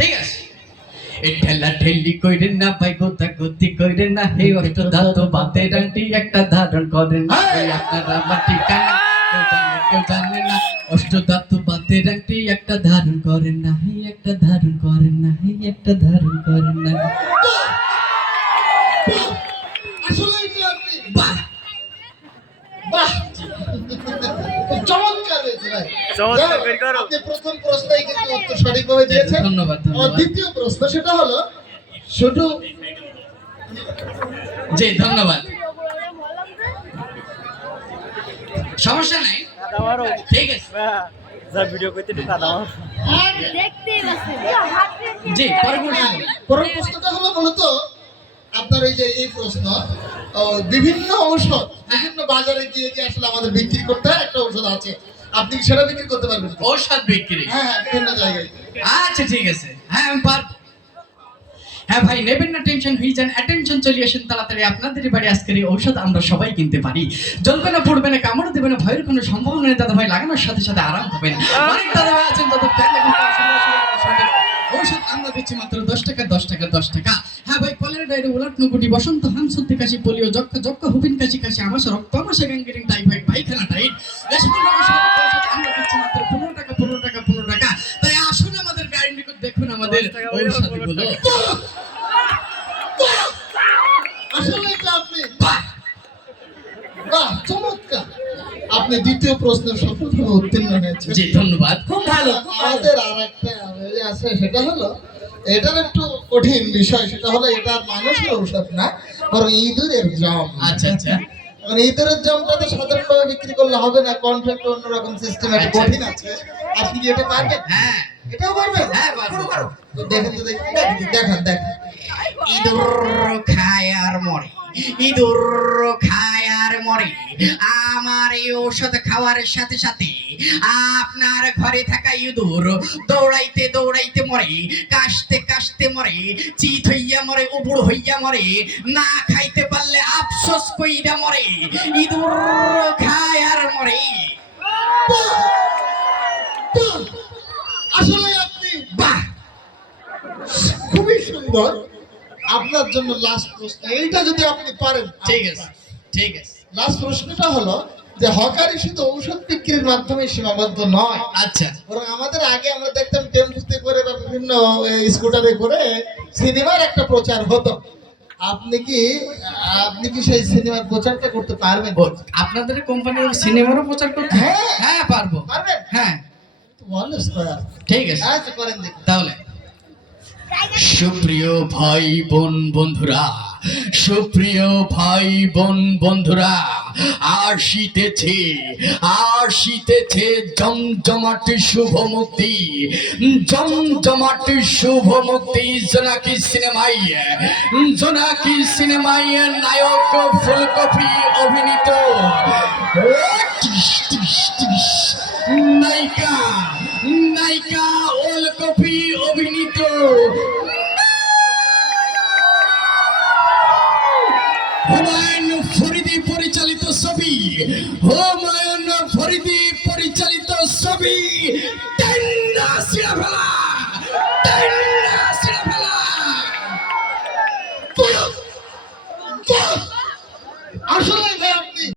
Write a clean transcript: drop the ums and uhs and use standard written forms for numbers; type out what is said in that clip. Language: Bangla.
ঠিক আছে। এই ঠেলা ঠেলি কইরেন না ভাই, গোতা গতি কইরেন না, হে অষ্ট ধাতু বাতে ডান্টি একটা ধারণ করেন না। ওই আপনারা আমার ঠিকানা কেউ জানে না, অষ্ট ধাতু বাতে ডান্টি একটা ধারণ করেন না, হে একটা ধারণ করেন না, হে একটা ধারণ করেন না। আসলেই তো আপনি বাহ বাহ চমৎকার হয়েছে ভাই। আপনি প্রথম প্রশ্নেই কিন্তু উত্তর সঠিকভাবে দিয়েছেন। ধন্যবাদ, আর ধন্যবাদ। দ্বিতীয় প্রশ্ন সেটা হলো শুধু জি ধন্যবাদ, সমস্যা নাই, ঠিক আছে। ভিডিও করতে একটু কাদা জি পরের প্রশ্নটা হলো মূলত আপনার এই যে এই প্রশ্ন বিভিন্ন ঔষধ বিভিন্ন বাজারে গিয়ে যে আসলে আমাদের বিক্রি করতে হয় একটা ঔষধ আছে, আপনি কি সেটা বিক্রি করতে পারবেন? ঔষধ বিক্রি, হ্যাঁ হ্যাঁ বিভিন্ন জায়গায়। আচ্ছা ঠিক আছে, হ্যাঁ আমি পারবো। হ্যাঁ ভাই, নেবেন না টেনশন, হয়ে যান অ্যাটেনশন, চলে আসেন তাড়াতাড়ি, আপনাদের বাড়ি আজকের এই ঔষধ আমরা সবাই কিনতে পারি। জ্বলবে না, পড়বে না, কামড় দেবে না, ভয়ের কোনো সম্ভাবনা নেই দাদা ভাই, লাগানোর সাথে সাথে আরাম হবেন। অনেক দাদা ভাই আছেন তাদের প্যান ঔষধ আমরা দিচ্ছি মাত্র 10 টাকা 10 টাকা 10 টাকা। হ্যাঁ ভাই, কলেরা, ডায়রিয়া, উলাট নগুটি, বসন্ত, হাম, সর্দি, কাশি, পোলিও, যক্ষ্মা, হুপিন কাশি, আমাশা, রক্ত আমাশা, গ্যাংগ্রিন, টাইফয়েড, পায়খানা, টাইট, এই সকল ঔষধ আমরা দিচ্ছি মাত্র 15 টাকা 15 টাকা 15 টাকা। তাই আসুন আমাদের গাড়ির নিকট, দেখুন আমাদের ঔষধগুলো। আসলে তো আপনি বাহ চমৎকার, আপনি দ্বিতীয় প্রশ্নের সফলভাবে উত্তীর্ণ হয়েছে। জি ধন্যবাদ, খুব ভালো। আমাদের আর একটা আছে, সেটা হলো এটার একটু কঠিন বিষয়, সেটা হলো এটা মানুষের ঔষধ না, বরং ইঁদুরের জাম। আচ্ছা আচ্ছা, কারণ ইঁদুরের জামটা তো সাধারণভাবে বিক্রি করলে হবে না, কন্ট্রাক্ট অন্যরকম সিস্টেম, একটা আচ্ছা। কঠিন আছে। আপনি কি এটা পারবেন? হ্যাঁ এটাও পারবেন? হ্যাঁ পারবো। তো দেখেন তো দেখেন। ইঁদুর খায় আর মরে, ইঁদুর খায় আর মরে, আমার এই ঔষধ খাওয়ার সাথে সাথে আপনার ঘরে থাকা ইঁদুর দৌড়াইতে দৌড়াইতে মরে, কাশতে কাশতে মরে, চিত হইয়া মরে, উবুড় হইয়া মরে, না খাইতে পারলে আফসোস কইরা মরে, ইঁদুর খায় আর মরে। আসলে আপনি বাহ, খুবই সুন্দর। আপনার জন্য লাস্ট প্রশ্ন, এইটা যদি আপনি পারেন। ঠিক আছে ঠিক আছে। লাস্ট প্রশ্নটা হলো যে হকারি শুধু ঔষধ বিক্রির মাধ্যমে সীমাবদ্ধ নয়, আচ্ছা, বরং আমাদের আগে আমরা দেখতাম টেম্পুতে করে বা বিভিন্ন স্কুটারে করে সিনেমার একটা প্রচার হতো। আপনি কি সেই সিনেমার প্রচারটা করতে পারবেন? আপনাদের কোম্পানির সিনেমারও প্রচার করতে? হ্যাঁ। হ্যাঁ পারবো। পারবেন? হ্যাঁ বলেন স্যার। ঠিক আছে, আচ্ছা করেন দেখি। তাহলে সুপ্রিয় ভাই বোন বন্ধুরা, সুপ্রিয় ভাই বোন বন্ধুরা, আসিতেছে আসিতেছে জমজমাট শুভ মুক্তি, জমজমাট শুভ মুক্তি জোনাকি সিনেমায়, জোনাকি সিনেমায় নায়ক ফুলকপি অভিনীত, নায়িকা নায়িকা ওলকপি অভিনীত হুমায়ুন ফরিদি পরিচালিত ছবি, হুমায়ুন ফরিদি পরিচালিত ছবি